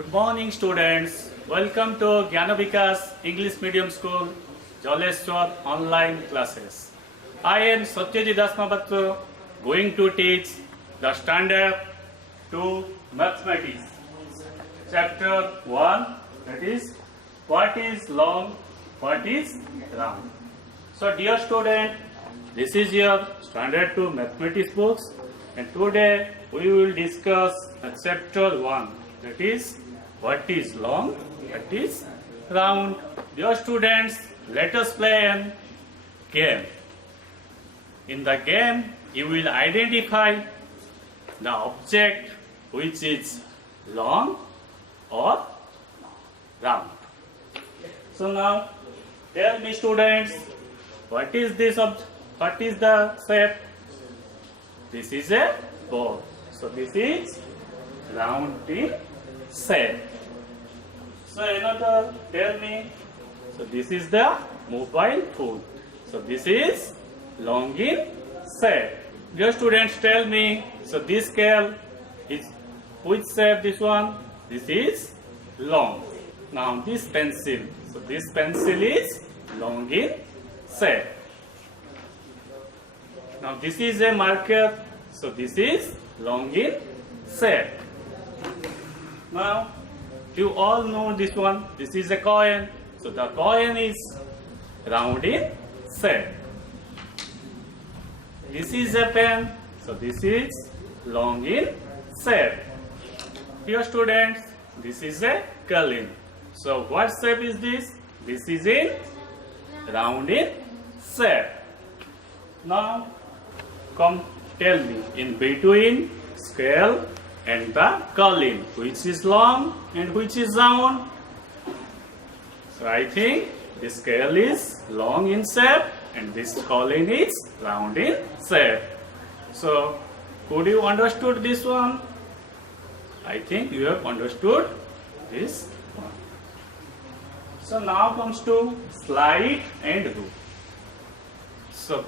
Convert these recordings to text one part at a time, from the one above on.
Good morning, students. Welcome to Gyanavikas English Medium School, Jaleshwar online classes. I am Satyajit Das Mahatro, going to teach the standard 2 mathematics, chapter 1, that is what is long, what is round. So, dear student, this is your standard 2 mathematics books, and today we will discuss chapter 1, that is what is long, what is round. Dear students, let us play a game. In the game, you will identify the object which is long or round. So now, tell me, students, what is this object? What is the shape? This is a ball. So this is round in shape. So another, tell me. So this is the mobile phone. So this is long in shape. Dear students, tell me. So this scale is which shape? This one. This is long. Now this pencil. So this pencil is long in shape. Now this is a marker. So this is long in shape. Now you all know this one. This is a coin. So the coin is round in shape. This is a pen. So this is long in shape. Dear students, this is a column. So what shape is this? This is in round in shape. Now come tell me, in between scale and the column, which is long and which is round? So I think this scale is long in shape and this column is round in shape. So could you understood this one? I think you have understood this one. So now comes to slide and rule. So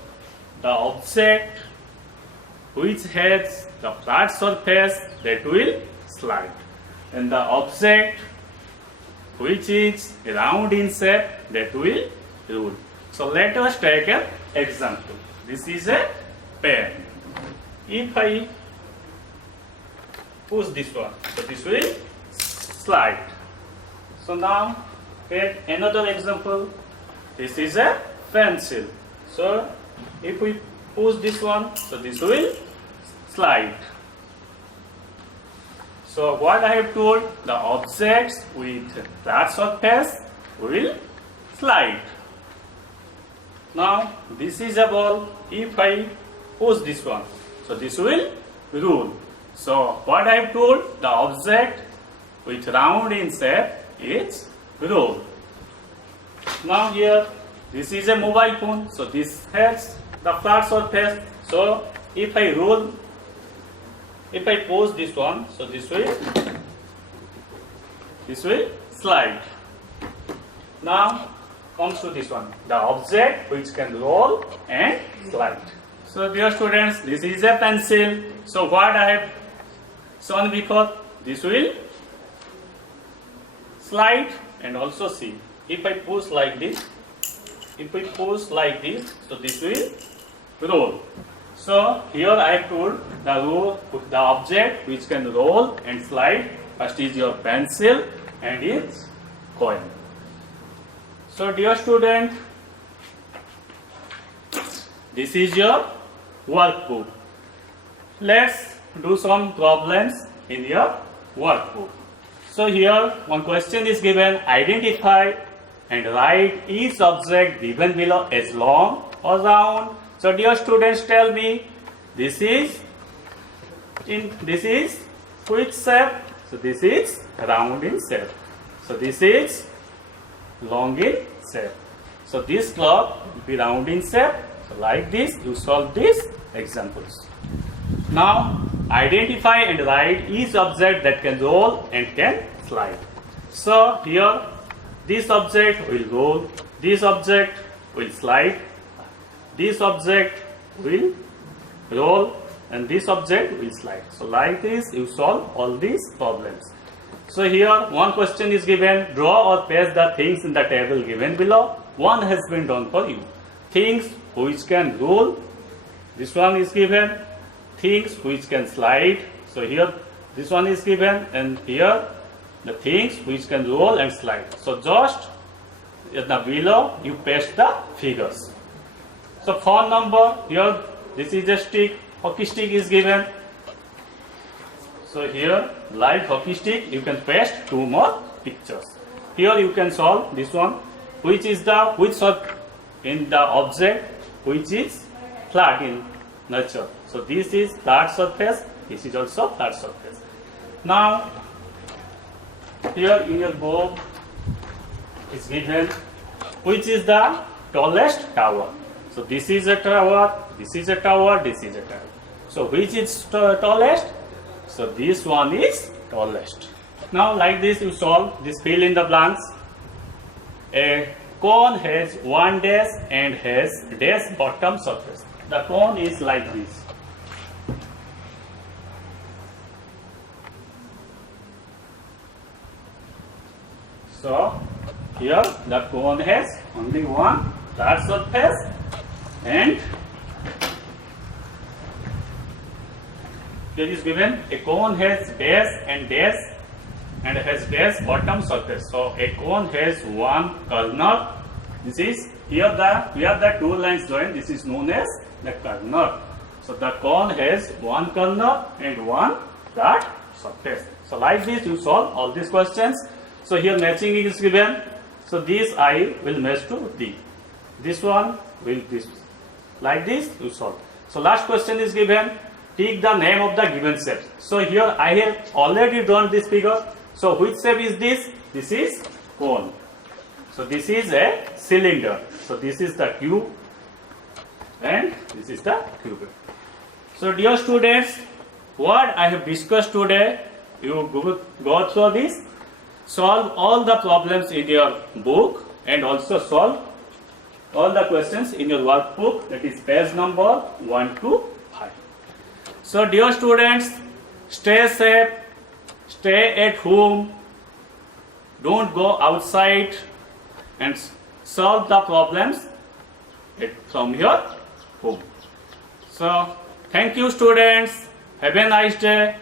the object which has the flat surface, that will slide, and the object which is round in shape, that will roll. So let us take an example. This is a pen. If I push this one, so this will slide. So now take another example. This is a pencil. So if we push this one, so this will slide. So what I have told, the objects with flat surface will slide. Now this is a ball. If I push this one, so this will roll. So what I have told, the object with round in shape is roll. Now here, this is a mobile phone. So this has the flat surface. So if I roll, if I push this one, so this will slide. Now comes to this one, the object which can roll and slide. So dear students, this is a pencil. So what I have shown before, this will slide and also see. If I push like this, so this will roll. So here I have told the object which can roll and slide. First is your pencil and its coin. So dear student, this is your workbook. Let's do some problems in your workbook. So here one question is given. Identify and write each object given below as long or round. So dear students, tell me, this is which shape? So this is round in shape. So this is long in shape. So this clock will be round in shape. So like this, you solve these examples. Now identify and write each object that can roll and can slide. So here, this object will roll, this object will slide, this object will roll, and this object will slide. So like this, you solve all these problems. So here one question is given, draw or paste the things in the table given below. One has been done for you. Things which can roll, this one is given. Things which can slide, so here this one is given, and here the things which can roll and slide. So just in the below you paste the figures. So phone number, here this is a stick, hockey stick is given. So here live hockey stick, you can paste 2 more pictures. Here you can solve this one, which is the which in the object which is flat in nature. So this is flat surface, this is also flat surface. Now here in your book is given which is the tallest tower. So this is a tower, this is a tower, this is a tower. So which is tallest? So this one is tallest. Now like this you solve this, fill in the blanks. A cone has one dash and has dash bottom surface. The cone is like this. So here the cone has only one flat surface and here is given a cone has dash and has dash bottom surface. So a cone has one corner. This is here where the 2 lines join. This is known as the corner. So the cone has one corner and one flat surface. So like this you solve all these questions. So here matching is given. So this I will match to D. This one will this. Like this you solve. So last question is given. Take the name of the given shape. So here I have already drawn this figure. So which shape is this? This is cone. So this is a cylinder. So this is the cube and this is the cube. So dear students, what I have discussed today, you go through this, solve all the problems in your book and also solve all the questions in your workbook, that is page number 1 to 5. So dear students, stay safe, stay at home, don't go outside and solve the problems from your home. So thank you students, have a nice day.